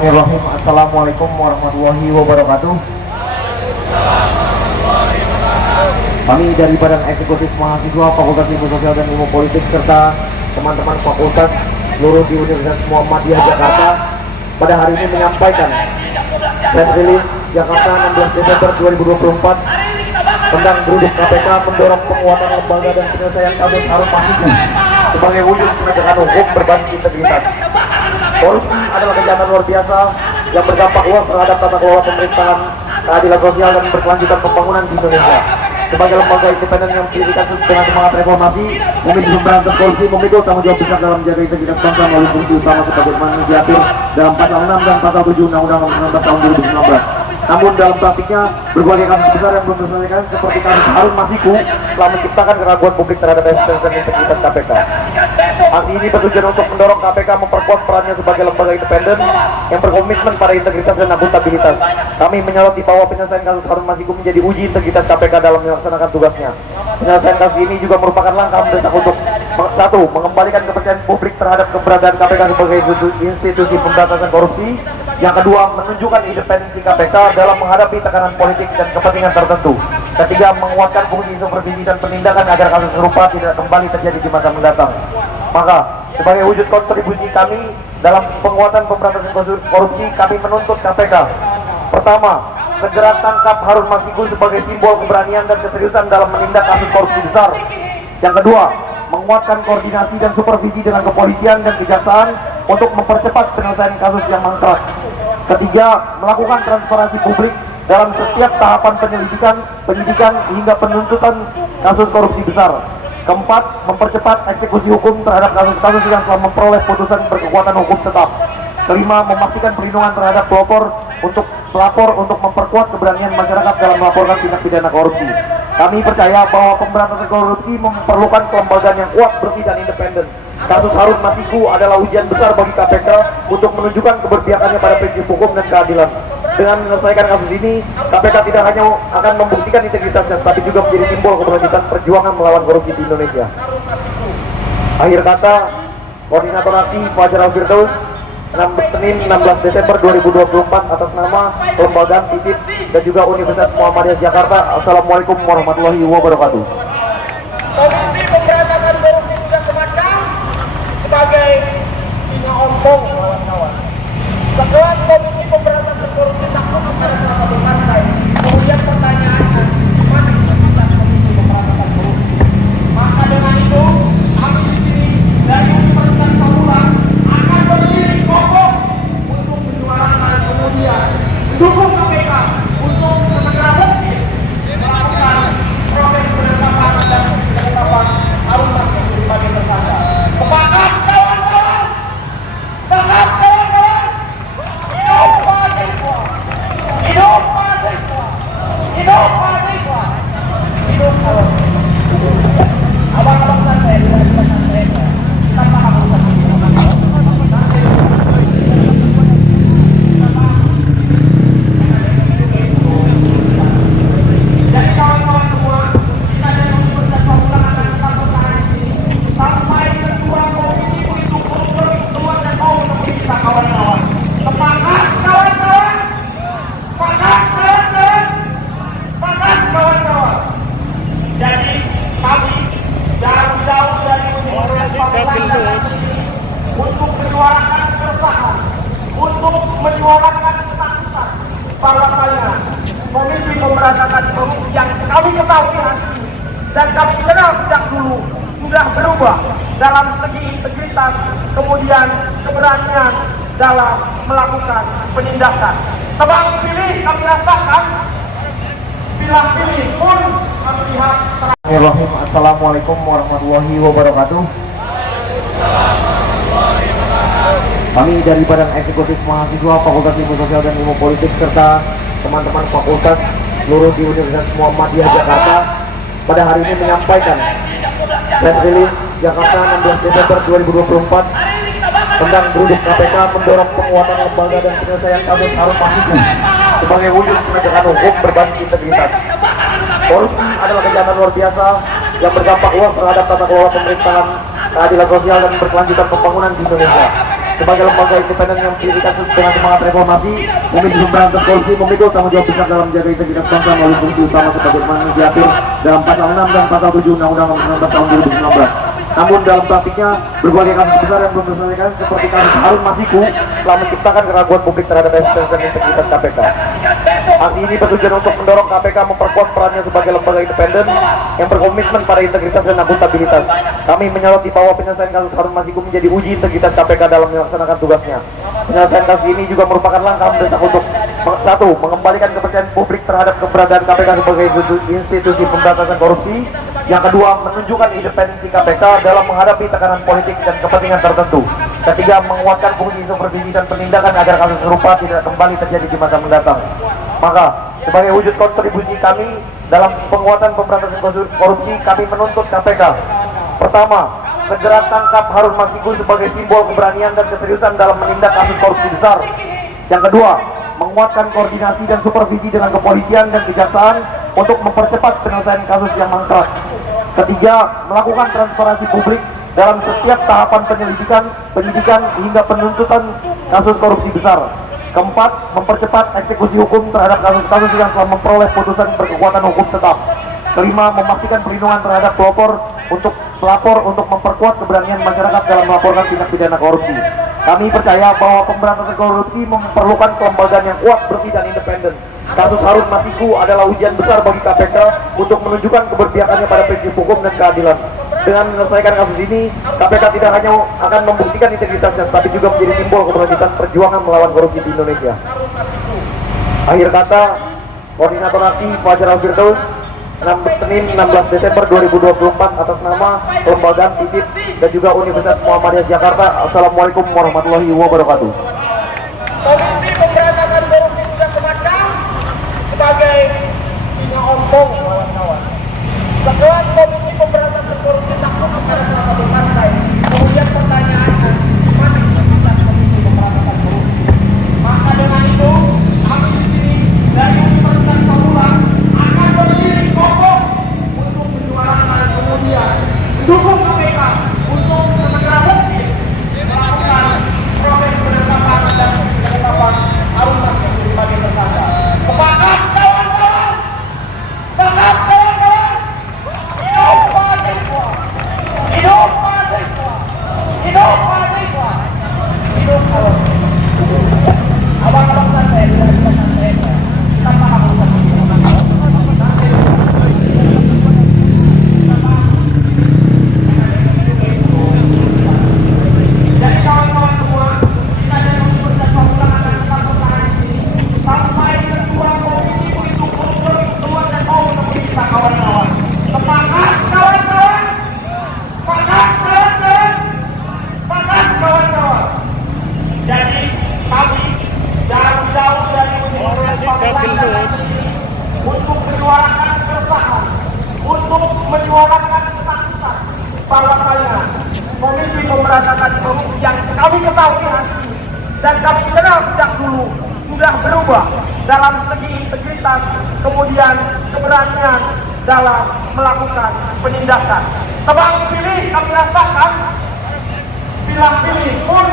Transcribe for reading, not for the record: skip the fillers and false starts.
Bismillahirrahmanirrahim. Assalamualaikum warahmatullahi wabarakatuh. Kami dari Badan Eksekutif Mahasiswa Fakultas Ilmu Sosial dan Ilmu Politik serta teman-teman fakultas seluruh di Universitas Muhammadiyah Jakarta pada hari ini menyampaikan press release Jakarta 16 Desember 2024 tentang geruduk KPK mendorong penguatan lembaga dan penyelesaian kasus Harun Masiku sebagai wujud penegakan hukum berbasis integritas. Korupsi adalah kejahatan luar biasa yang berdampak luas terhadap tata kelola pemerintahan, keadilan sosial dan berkelanjutan pembangunan di Indonesia. Sebagai lembaga independen yang didirikan dengan semangat reformasi, memiliki pemberantasan korupsi, memikul tanggung jawab besar dalam menjaga integritas bangsa melalui fungsi utama sebagaimana diatur dalam pasal 6 dan pasal 7 Undang-Undang Nomor 19 Tahun 2019. Namun dalam praktiknya, berbagai kasus besar yang belum terselesaikan seperti kasus Harun Masiku telah menciptakan keraguan publik terhadap eksistensi dan integritas KPK. Aksi ini bertujuan untuk mendorong KPK memperkuat perannya sebagai lembaga independen yang berkomitmen pada integritas dan akuntabilitas. Kami menyoroti bahwa penyelesaian kasus Harun Masiku menjadi uji integritas KPK dalam melaksanakan tugasnya. Penyelesaian kasus ini juga merupakan langkah mendesak untuk satu, mengembalikan kepercayaan publik terhadap keberadaan KPK sebagai institusi pemberantasan korupsi. Yang kedua, menunjukkan independensi KPK dalam menghadapi tekanan politik dan kepentingan tertentu. Ketiga, menguatkan fungsi supervisi dan penindakan agar kasus serupa tidak kembali terjadi di masa mendatang. Maka, sebagai wujud kontribusi kami dalam penguatan pemberantasan korupsi, kami menuntut KPK. Pertama, segera tangkap Harun Masiku sebagai simbol keberanian dan keseriusan dalam menindak kasus korupsi besar. Yang kedua, menguatkan koordinasi dan supervisi dengan kepolisian dan kejaksaan untuk mempercepat penyelesaian kasus yang mangkrak. Ketiga, melakukan transparansi publik dalam setiap tahapan penyelidikan, penyidikan hingga penuntutan kasus korupsi besar. Keempat, mempercepat eksekusi hukum terhadap kasus-kasus yang telah memperoleh putusan berkekuatan hukum tetap. Kelima, memastikan perlindungan terhadap pelapor untuk memperkuat keberanian masyarakat dalam melaporkan tindak pidana korupsi. Kami percaya bahwa pemberantasan korupsi memerlukan kelembagaan yang kuat, bersih dan independen. Kasus Harun Masiku adalah ujian besar bagi KPK untuk menunjukkan keberpihakannya pada prinsip hukum dan keadilan. Dengan menyelesaikan kasus ini, KPK tidak hanya akan membuktikan integritasnya, tapi juga menjadi simbol keberlanjutan perjuangan melawan korupsi di Indonesia. Akhir kata, Koordinator Aksi Fajar Al-Firdaus, Senin 16 Desember 2024 atas nama Kelembagaan FISIP dan juga Universitas Muhammadiyah Jakarta. Assalamualaikum warahmatullahi wabarakatuh. Komisi Pemberantasan Korupsi sudah semacam sebagai singa ompong kawan-kawan. Setelah Komisi Pemberantasan Korupsi takut kepada salah satu partai, kemudian pertanyaannya, mana integritas Komisi Pemberantasan Korupsi? Maka dengan itu, kami di sini dari Universitas Taulan akan berdiri kokoh untuk menyuarakan kemudian mendukung KPK untuk segera mungkin melakukan proses penetapan dan penetapan Harun Masiku sebagai tersangka. Sepakat kawan-kawan, sepakat kawan-kawan. Hidup mahasiswa, hidup mahasiswa, hidup mahasiswa, hidup kawan. Abang-abang santai, kita santai. Kita paham urusan ini. Jadi kawan-kawan semua, kita dari Universitas Taulan akan tetap bertahan di sini sampai ketua komisi begitu keluar dan mau menemui kita kawan-kawan. Sepakat kawan-kawan, sepakat kawan-kawan, sepakat kawan-kawan. Jadi kami jauh-jauh dari Universitas Taulan datang ke sini untuk menyuarakan keresahan, untuk menyuarakan ketakutan bahwasanya Komisi Pemberantasan Korupsi yang kami ketahui hari ini dan kami kenal sejak dulu sudah berubah dalam segi integritas, kemudian keberanian dalam melakukan penindakan. Tebang pilih kami rasakan, pilih pun kami lihat. Bismillahirrahmanirrahim. Assalamualaikum warahmatullahi wabarakatuh. Kami dari Badan Eksekutif Mahasiswa Fakultas Ilmu Sosial dan Ilmu Politik serta teman-teman fakultas seluruh di Universitas Muhammadiyah Jakarta pada hari ini menyampaikan press release Jakarta 16 Desember 2024 tentang geruduk KPK mendorong penguatan lembaga dan penyelesaian kasus Harun Masiku sebagai wujud penegakan hukum berbasis integritas. Korupsi adalah kejahatan luar biasa yang berdampak luas terhadap tata kelola pemerintahan, keadilan sosial dan berkelanjutan pembangunan di Indonesia. sebagai lembaga independen yang mendirikan dengan semangat reformasi, memiliki pemberantasan korupsi, memikul tanggung jawab besar dalam menjaga integritas bangsa melalui fungsi utama sebagaimana diatur dalam pasal 6 dan pasal 7 Undang-Undang Nomor 19 Tahun 2019. Namun dalam praktiknya, berbagai kasus besar yang belum terselesaikan seperti kasus Harun Masiku telah menciptakan keraguan publik terhadap eksistensi dan integritas KPK. Aksi ini bertujuan untuk mendorong KPK memperkuat perannya sebagai lembaga independen yang berkomitmen pada integritas dan akuntabilitas. Kami menyoroti bahwa penyelesaian kasus Harun Masiku menjadi uji integritas KPK dalam melaksanakan tugasnya. Penyelesaian kasus ini juga merupakan langkah mendesak untuk satu, mengembalikan kepercayaan publik terhadap keberadaan KPK sebagai institusi pemberantasan korupsi. Yang kedua, menunjukkan independensi KPK dalam menghadapi tekanan politik dan kepentingan tertentu. Ketiga, menguatkan fungsi supervisi dan penindakan agar kasus serupa tidak kembali terjadi di masa mendatang. Maka, sebagai wujud kontribusi kami dalam penguatan pemberantasan korupsi, kami menuntut KPK. Pertama, segera tangkap Harun Masiku sebagai simbol keberanian dan keseriusan dalam menindak kasus korupsi besar. Yang kedua, menguatkan koordinasi dan supervisi dengan kepolisian dan kejaksaan untuk mempercepat penyelesaian kasus yang mangkrak. Ketiga, melakukan transparansi publik dalam setiap tahapan penyelidikan, penyidikan hingga penuntutan kasus korupsi besar. Keempat, mempercepat eksekusi hukum terhadap kasus-kasus yang telah memperoleh putusan berkekuatan hukum tetap. Kelima, memastikan perlindungan terhadap pelapor untuk memperkuat keberanian masyarakat dalam melaporkan tindak pidana korupsi. Kami percaya bahwa pemberantasan korupsi memerlukan kelembagaan yang kuat, bersih, dan independen. Kasus Harun Masiku adalah ujian besar bagi KPK untuk menunjukkan keberpihakannya pada prinsip hukum dan keadilan. Dengan menyelesaikan kasus ini, KPK tidak hanya akan membuktikan integritasnya, tapi juga menjadi simbol keberlanjutan perjuangan melawan korupsi di Indonesia. Akhir kata, Koordinator Aksi Fajar Al-Firdaus, Senin 16 Desember 2024 atas nama Kelembagaan FISIP dan juga Universitas Muhammadiyah Jakarta. Assalamualaikum warahmatullahi wabarakatuh. Komisi Pemberantasan Korupsi sudah semacam sebagai singa ompong kawan-kawan. Setelah Komisi Pemberantasan Korupsi takut kepada salah satu partai, kemudian pertanyaannya, mana integritas Komisi Pemberantasan Korupsi? Maka dengan itu, kami di sini dari Universitas Pamulang akan berdiri kokoh untuk menyuarakan kemudian mendukung KPK untuk segera mungkin melakukan proses penetapan dan penetapan Harun Masiku sebagai tersangka. Sepakat kawan-kawan, sepakat kawan-kawan. Hidup mahasiswa, hidup mahasiswa, hidup mahasiswa, hidup kawan. Abang-abang santai, tidak bisa santai. Kita paham urusan ini. Jadi kawan-kawan semua, kita dari Universitas Pamulang akan tetap bertahan di sini sampai ketua komisi begitu keluar dan mau menemui kita kawan-kawan. Sepakat kawan-kawan, sepakat kawan-kawan, sepakat kawan-kawan. Jadi kami jauh-jauh dari Universitas Pamulang datang ke sini untuk menyuarakan keresahan, untuk menyuarakan ketakutan bahwasanya Komisi Pemberantasan Korupsi yang kami ketahui hari ini dan kami kenal sejak dulu sudah berubah dalam segi integritas, kemudian keberanian dalam melakukan penindakan. Tebang pilih kami rasakan, bilang pilih pun